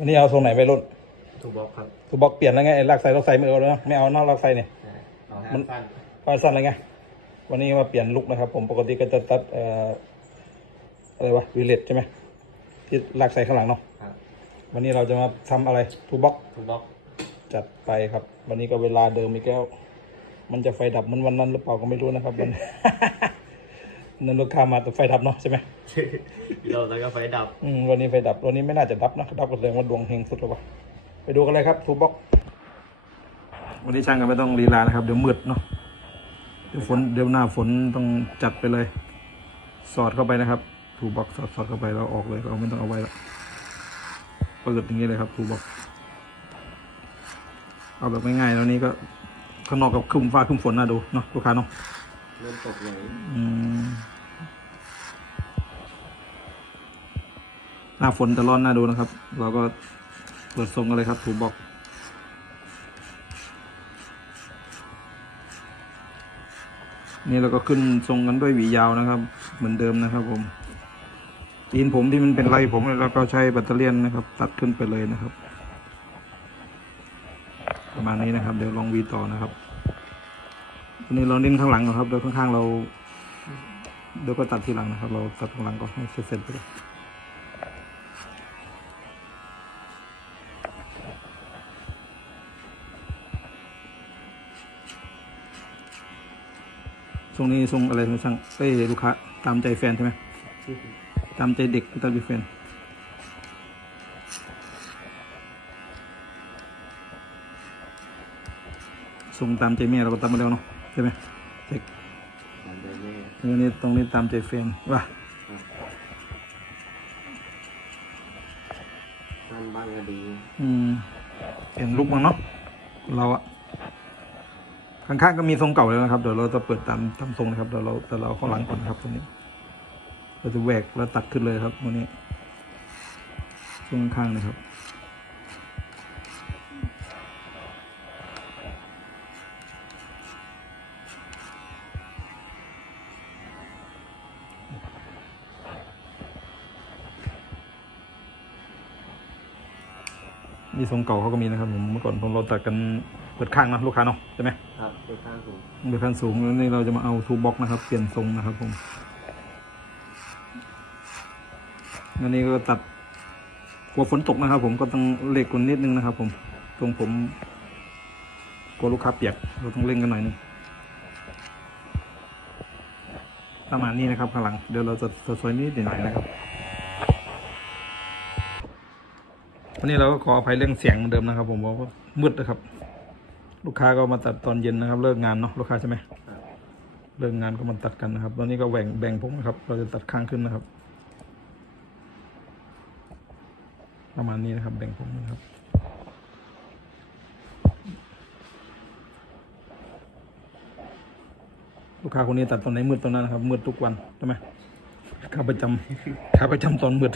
วันนี้เอาทรงไหนไปรุ่นถูกบล็อกครับทูบ็อกเปลี่ยนแล้วไงไอ้ลากไซลากไซไม่เอาแล้วนะไม่เอานอกลากไซเนี่ยใช่เอาให้มัน สั้นพาสั้นอะไรไงวันนี้มาเปลี่ยนลุกนะครับ ผมปกติก็จะตัดเอ่ออะไรวะวิเลตใช่ไหมที่ลากไซข้างหลังเนาะครับวันนี้เราจะมาทำอะไรทูบ็อกถูกบล็อกจัดไปครับ วันนี้ก็เวลาเดิมอีกแล้ว มันจะไฟดับเหมือนวันนั้นหรือเปล่าก็ไม่รู้นะครับวัน นั้นลูกค้ามาแต่ไฟดับเนาะใช่ไหมเราแล้วก็ไฟดับอืมวันนี้ไฟดับวันนี้ไม่น่าจะดับนะดับก็แสดงว่าดวงเฮงสุดแล้ววะไปดูกันเลยครับทูบ็อกวันนี้ช่างก็ไม่ต้องลีลานะครับ เดี๋ยวมืดเนาะเดี๋ยวฝนเดี๋ยวหน้าฝนต้องจัดไปเลย สอดเข้าไปนะครับทูบ็อกสอดสอดเข้าไปแล้วออกเลยเราไม่ต้องเอาไว้แล้วเปิดอย่างนี้เลยครับทูบ็อกเอาแบบง่ายๆแล้วนี้ก็ข้างนอกกับคลุมฟ้าคลุมฝนน่าดูเนาะลูกค้าเนาะ เริ่มตกเลยอืมหน้าฝนจะร้อนน่าดูนะครับ เราก็เปิดทรงกันเลยครับ ถูบอกนี่เราก็ขึ้นทรงกันด้วยหวียาวนะครับ เหมือนเดิมนะครับ ผมตีนผมที่มันเป็นไรผมเราก็ใช้แบตเตอรี่ยนนะครับ ตัดขึ้นไปเลยนะครับ ประมาณนี้นะครับ เดี๋ยวลองวีต่อนะครับ อันนี้เราเน้นข้างหลังก่อนครับ โดยข้างๆเราเดี๋ยวก็ตัดทีหลังนะครับ เราตัดข้างหลังก็ให้เสร็จๆไปเลยช่วงนี้ทรงอะไรไม่ช่างเอ้ยลูกค้าตามใจแฟนใช่ไหมตามใจเด็กตามใจแฟนทรงตามใจแม่เราก็ตามมาแล้วเนาะ ช่ไหมเด็กตามเดิมเลยเออนี่ตรงนี้ตามใจแฟนว่าสั้นบ้างก็ดี อืมเปลี่ยนลุกบ้างเนาะเราอะข้างๆก็มีทรงเก่าแล้วนะครับเดี๋ยวเราจะเปิดตามตามทรงนะครับเดี๋ยวเราแต่เราเอาเข้าหลังก่อนนะครับตรงนี้ เราจะแหวกแล้วตัดขึ้นเลยครับวันนี้ช่วงข้างๆนะครับ นี่ทรงเก่าเขาก็มีนะครับผมเมื่อก่อนผมเราตัดกันเปิดข้างเนอะลูกค้าเนาะใช่ไหมครับเป็นข้างสูงเปิดข้างสูงแล้วนี่เราจะมาเอาทูบ็อกนะครับเปลี่ยนทรงนะครับผมอันนี้ก็ตัดกลัวฝนตกนะครับ ผมก็ต้องเล็กกว่านิดนึงนะครับ ผมตรงผมกลัวลูกค้าเปียกเราต้องเร่งกันหน่อยนึงประมาณนี้นะครับข้างหลังเดี๋ยวเราจะสวยๆนิดหน่อยนะครับ วันนี้เราก็ขออภัยเรื่องเสียงเหมือนเดิมนะครับ ผมบอกว่ามืดนะครับ ลูกค้าก็มาตัดตอนเย็นนะครับ เลิกงานเนาะลูกค้าใช่ไหมครับเลิกงานก็มาตัดกันนะครับ ตอนนี้ก็แบ่งแบ่งผมนะครับ เราจะตัดข้างขึ้นนะครับ ประมาณนี้นะครับ แบ่งผมนะครับลูกค้าคนนี้ตัดตอนไหนมืดตอนนั้นนะครับมืดทุกวันใช่ไหมขาประจำขาประจำตอนมืด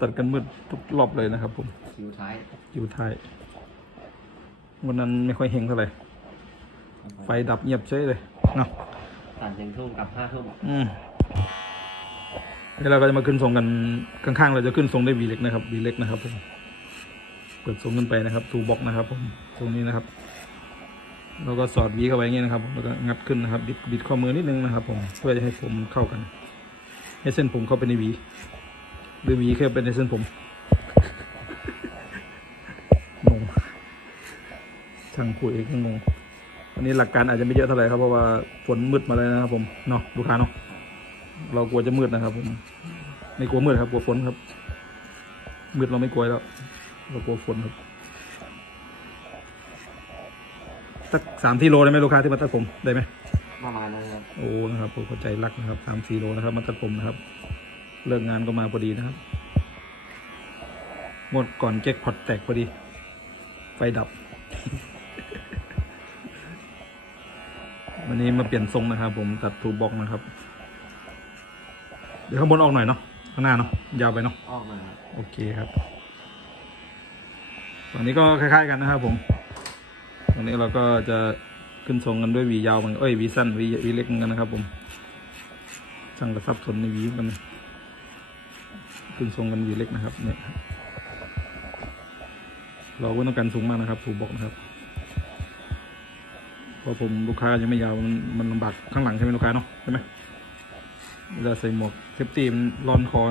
ตัดกันมืดทุกรอบเลยนะครับ ผมคิ้วท้ายอยู่ท้ายวันนั้นไม่ค่อยเฮงเท่าไหร่ไฟดับเงียบเฉยเลยเนาะตัดหนึ่งทุ่มกับห้าทุ่มอืมเดี๋ยวเราก็จะมาขึ้นทรงกันข้างๆ เราจะขึ้นทรงด้วยวีเล็กนะครับวีเล็กนะครับผมเปิดทรงขึ้นไปนะครับทูบ็อกนะครับ ผมตรงนี้นะครับเราก็สอดวีเข้าไปอย่างนี้นะครับผมแล้วก็งัดขึ้นนะครับ บิดบิดข้อมือนิดนึงนะครับ ผมเพื่อจะให้ผมเข้ากัน ให้เส้นผมเข้าไปในหวี หรือหวีเข้าไปในเส้นผมงงช่างพูดเองก็งงวันนี้หลักการอาจจะไม่เยอะเท่าไหร่ครับเพราะว่าฝนมืดมาเลยนะครับ ผมเนาะลูกค้าเนาะเรากลัวจะมืดนะครับ ผมไม่กลัวมืดครับกลัวฝนครับ มืดเราไม่กลัวแล้ว เรากลัวฝนครับสักสามที่โลได้ไหมลูกค้าที่มาตัดผมได้ไหมประมาณนั้นครับโอ้นะครับผมเข้าใจรักนะครับสามสี่โลนะครับมาตัดผมนะครับ เลิกงานก็มาพอดีนะครับ หมดก่อนเจ๊กพอตแตกพอดี ไฟดับ วันนี้มาเปลี่ยนทรงนะครับ ผมตัดทูบ็อกนะครับ เดี๋ยวข้างบนออกหน่อยเนาะข้างหน้าเนาะยาวไปเนาะออกมาครับโอเคครับฝั่งนี้ก็คล้าย ๆ กันนะครับ ผมฝั่งนี้เราก็จะขึ้นทรงกันด้วยหวียาวเหมือนเอ้ยหวีสั้นหวีหวีเล็กเหมือนกันนะครับ ผมช่างกระซับสนในหวีเหมือนกัน ขึ้นทรงกันหวีเล็กนะครับเนี่ยครับเราก็ต้องการสูงมากนะครับถูกบอกนะครับเพราะผมลูกค้ายังไม่ยาวมันมันลำบากข้างหลังใช่ไหมลูกค้าเนาะใช่ไหมเวลาใส่หมวกเซฟตี้มันร้อนคอ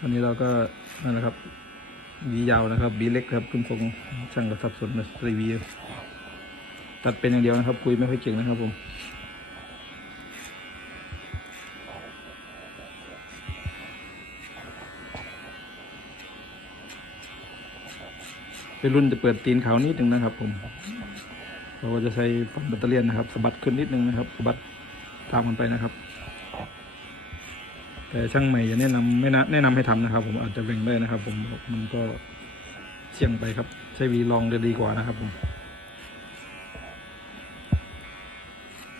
วันนี้เราก็นั่นนะครับบียาวนะครับบีเล็กครับคุณทรงช่างกระสับสนนะรีวี ตัดเป็นอย่างเดียวนะครับคุยไม่ค่อยเก่งนะครับผมเป็นรุ่นจะเปิดตีนขาวนิดนึงนะครับ ผมเราก็จะใช้ฟันแบตเตอรี่นะครับสะบัดขึ้นนิดนึงนะครับสะบัดตามกันไปนะครับ แต่ช่างใหม่จะแนะนำไม่นะแนะนำให้ทำนะครับ ผมอาจจะเบ่งได้นะครับ ผมมันก็เสี่ยงไปครับ ใช้วีลองจะดีกว่านะครับผม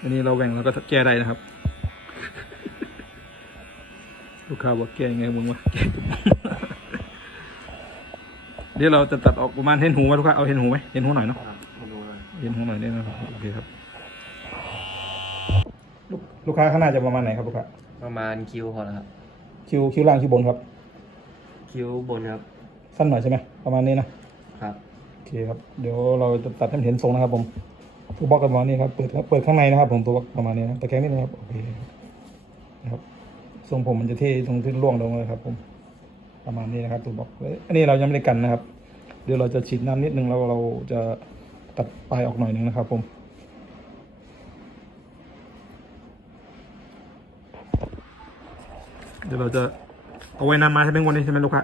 อันนี้เราแบ่งเราก็แก้ได้นะครับ ลูกค้าบอกแก้ยังไงมึงวะแก้กับเดี๋ยวเราจะตัดออกประมาณเห็นหูไหมลูกค้าเอาเห็นหูไหมเห็นหูหน่อยเนาะครับมาดูเลยเห็นหูหน่อยได้นะครับโอเคครับลูกลูกค้าข้างหน้าจะประมาณไหนครับลูกค้าประมาณคิวพอแล้วครับ คิวคิวล่างคิวบนครับ คิวบนครับ สั้นหน่อยใช่ไหมประมาณนี้นะครับ โอเคครับ เดี๋ยวเราจะตัดให้มันเห็นทรงนะครับผม ตัวบล็อกกันประมานี้ครับเปิดเปิดข้างในนะครับ ผมตัวบล็อกประมาณนี้นะตะแคงนิดนึงครับโอเคนะครับทรงผมมันจะเท่ตรงที่ล่วงลงเลยครับ ผม ประมาณนี้นะครับ ตัวบล็อกเอ้ยอันนี้เรายังไม่ได้กันนะครับ เดี๋ยวเราจะฉีดน้ำนิดนึงแล้วเราจะตัดปลายออกหน่อยนึงนะครับ ผมเดี๋ยวเราจะเอาไว้น้ำมาใช่ไหมวันนี้ใช่ไหมลูกค้า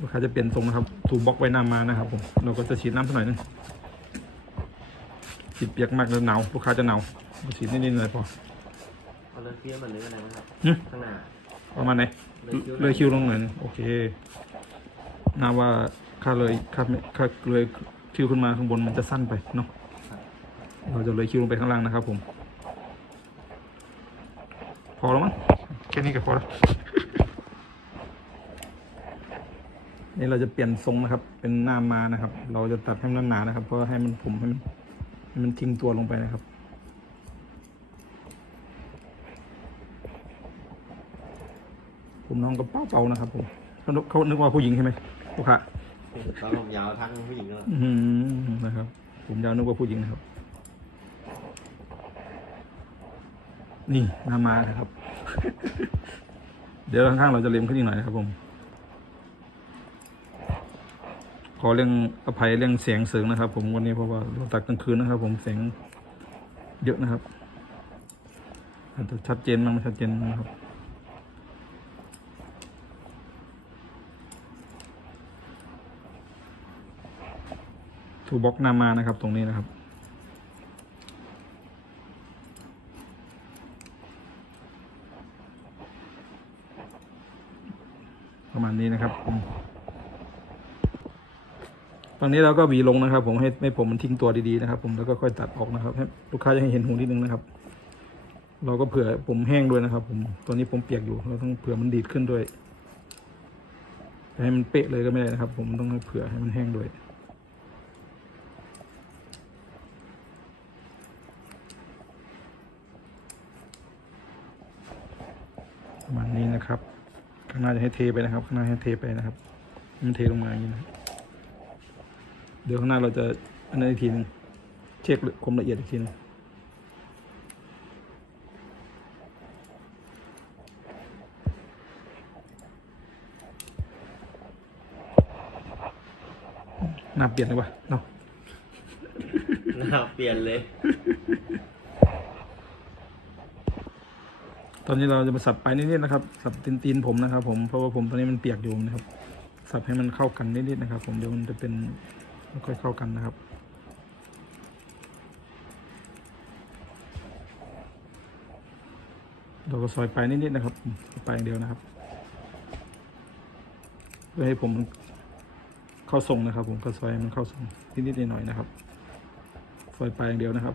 ลูกค้าจะเปลี่ยนทรงนะครับ ถูบล็อกไว้น้ำมานะครับ ผมเราก็จะฉีดน้ำสักหน่อยนึง ฉีดเปียกมากแล้วหนาวลูกค้าจะหนาวฉีดนิดๆหน่อยพอเอาเลยเฟี้ยมันเลยก็ได้นะครับหึข้างหน้าประมาณไหนเลยคิ้วเลยคิวลงหน่อยนึงโอเคน่าว่าค่าเลยค่าไม่ค่าเลยคิวขึ้นมาข้างบนมันจะสั้นไปเนาะเราจะเลยคิวลงไปข้างล่างนะครับ ผม พอแล้วมั้งแค่นี้ก็พอแล้วนี่เราจะเปลี่ยนทรงนะครับ เป็นหน้ามานะครับ เราจะตัดให้มันหนานะครับ เพราะให้มันผมให้มันให้ มันทิ้งตัวลงไปนะครับ ผมน้องก็เป้าเป่าๆนะครับผมเขานึกเขานึกว่าผู้หญิงใช่ไหมลูกค้าตอนผมยาวทั้งผู้หญิงก็อื้อหือนะครับ ผมยาวนึกว่าผู้หญิงนะครับ นี่หน้ามานะครับ เดี๋ยวข้างๆเราจะเล็มขึ้นอีกหน่อยนะครับผม ขอเรื่องอภัยเรื่องเสียงเสียงนะครับ ผมวันนี้เพราะว่าเราตัดกลางคืนนะครับ ผมเสียงเยอะนะครับอาจจะชัดเจนบ้งไม่ชัดเจนนะครับทูบ็อกนามานะครับ ตรงนี้นะครับประมาณนี้นะครับ ตอนนี้เราก็หวีลงนะครับ ผมให้ให้ผมมันทิ้งตัวดีๆนะครับ ผมแล้วก็ค่อยตัดออกนะครับให้ลูกค้าจะให้เห็นหูนิดนึงนะครับ เราก็เผื่อผมแห้งด้วยนะครับ ผมตอนนี้ผมเปียกอยู่เราต้องเผื่อมันดีดขึ้นด้วยให้มันเป๊ะเลยก็ไม่ได้นะครับ ผมต้องเผื่อให้มันแห้งด้วยประมาณนี้นะครับ ข้างหน้าจะให้เทไปนะครับ ข้างหน้าให้เทไปนะครับ มันเทลงมาอย่างนี้นะ เดี๋ยวข้างหน้าเราจะอันนั้นอีกทีหนึงเช็คความละเอียดอีกทีหนึงหน้าเปลี่ยนเลยวะเนาะหน้าเปลี่ยนเลย ตอนนี้เราจะมาสับไปนิดๆนะครับ สับตีนตีนผมนะครับ ผม เพราะว่าผมตอนนี้มันเปียกอยู่นะครับ สับให้มันเข้ากันนิดๆนะครับ ผมเดี๋ยวมันจะเป็นไม่ ค่อยเข้ากันนะครับ เราก็ซอยไปนิดๆนะครับ ไปอย่างเดียวนะครับเพื่อให้ผมเข้าทรงนะครับ ผมก็ซอยมันเข้าทรงนิดๆหน่อยๆนะครับ ซอยไปอย่างเดียวนะครับ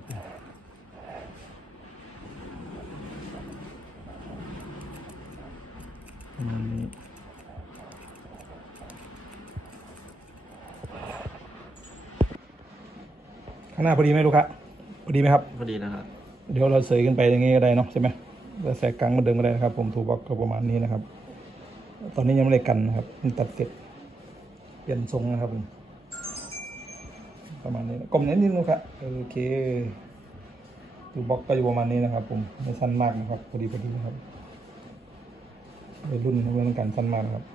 ประมาณนี้ข้างหน้าพอดีไหมลูกค้าพอดีไหมครับ พอดีนะครับ เดี๋ยวเราเสยกันไปอย่างงี้ก็ได้เนาะใช่ไหมแล้วแสกกลางเหมาเดิมก็ได้นะครับ ผมทูบ็อกก็ประมาณนี้นะครับ ตอนนี้ยังไม่ได้กันนะครับเพิ่งตัดเสร็จ เปลี่ยนทรงนะครับผมประมาณนี้นะกลมนิดนึงนะครับโอเคทูบ็อกก็อยู่ประมาณนี้นะครับ ผมไม่สั้นมากนะครับพอดีพอดีนะครับวัยรุ่นเรื่องการสั้นมากนะครับ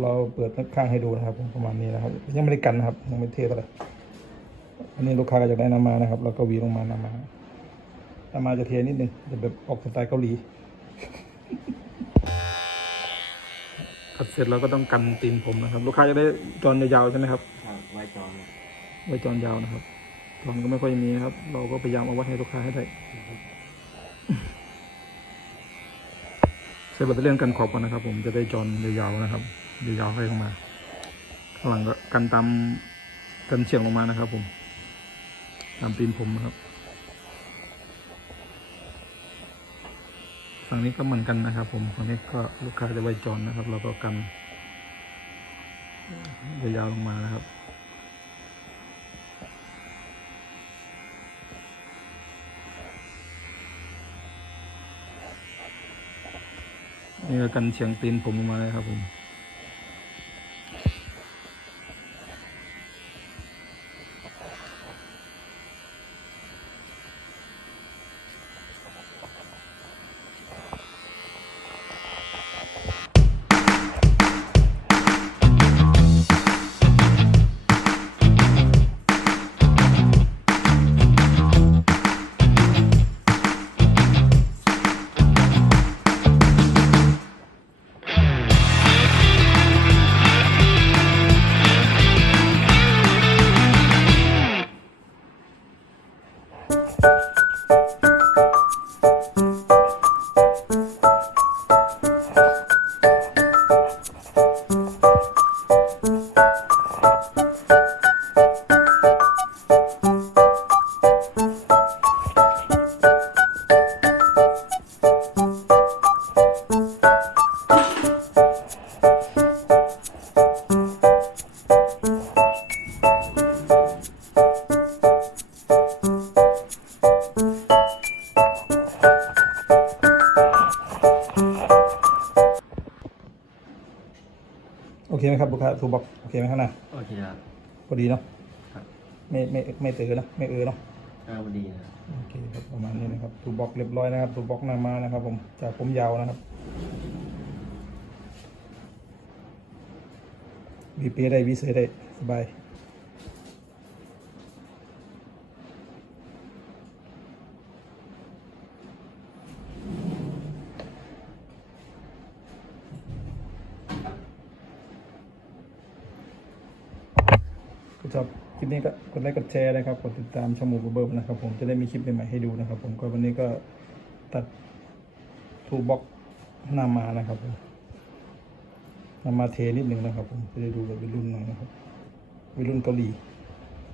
เราเปิดข้างให้ดูนะครับผมประมาณนี้นะครับ ยังไม่ได้กันนะครับ ยังไม่เทเท่าไหร่ อันนี้ลูกค้าก็อยากได้น้ำมานะครับเราก็หวีลงมาน้ำมาน้ำมาจะเทนิดนึงจะแบบออกสไตล์เกาหลีตัดเสร็จเราก็ต้องกันตีนผมนะครับ ลูกค้าจะได้จอนยาวๆใช่ไหมครับครับไว้จองเนี่ยไว้จอนยาวนะครับจอนก็ไม่ค่อยมีนะครับ เราก็พยายามเอาไว้ให้ลูกค้าให้ได้ใช้แบตเตอรี่กันขอบก่อนนะครับ ผมจะได้จอนยาวๆนะครับยาวๆให้ลงมาข้างหลังก็กันตามกันเฉียงลงมานะครับผม ตามตีนผมนะครับ ฝั่งนี้ก็เหมือนกันนะครับ ผมฝั่งนี้ก็ลูกค้าจะไว้จอนนะครับ เราก็กันยาวๆลงมานะครับนี่ก็กันเฉียงตีนผมลงมาเลยครับผม โอเคไหมครับลูกค้าทูบอกโอเคไหมครับนะโอเคครับ พอดีเนาะครับ ไม่ไม่ไม่เตือนะไม่เออเนาะก็พอดีนะโอเคครับประมาณนี้นะครับทูบอกเรียบร้อยนะครับทูบอกหนามานะครับ ผมจากผมยาวนะครับวีปีได้วีเซได้สบายก็ชอบคลิปนี้ก็กดไลค์กด แชร์นะครับ กดติดตามช่องหมูเบิร์นะครับ ผมจะได้มีคลิปใหม่ๆให้ดูนะครับ ผมก็วันนี้ก็ตัดทูบ็อกนามานะครับผมนามาเทนิดหนึ่งนะครับ ผมจะได้ดูแบบวัยรุ่นหน่อยนะครับวัยรุ่นเกาหลี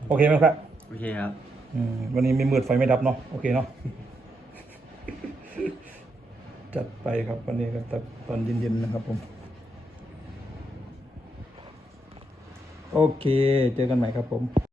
โอเคไหมครับโอเคครับอืมวันนี้ไม่มืดไฟไม่ดับเนาะโอเคเนาะจัดไปครับวันนี้ก็ตัดตอนเย็นๆนะครับ ผม โอเค เจอกันใหม่ครับผม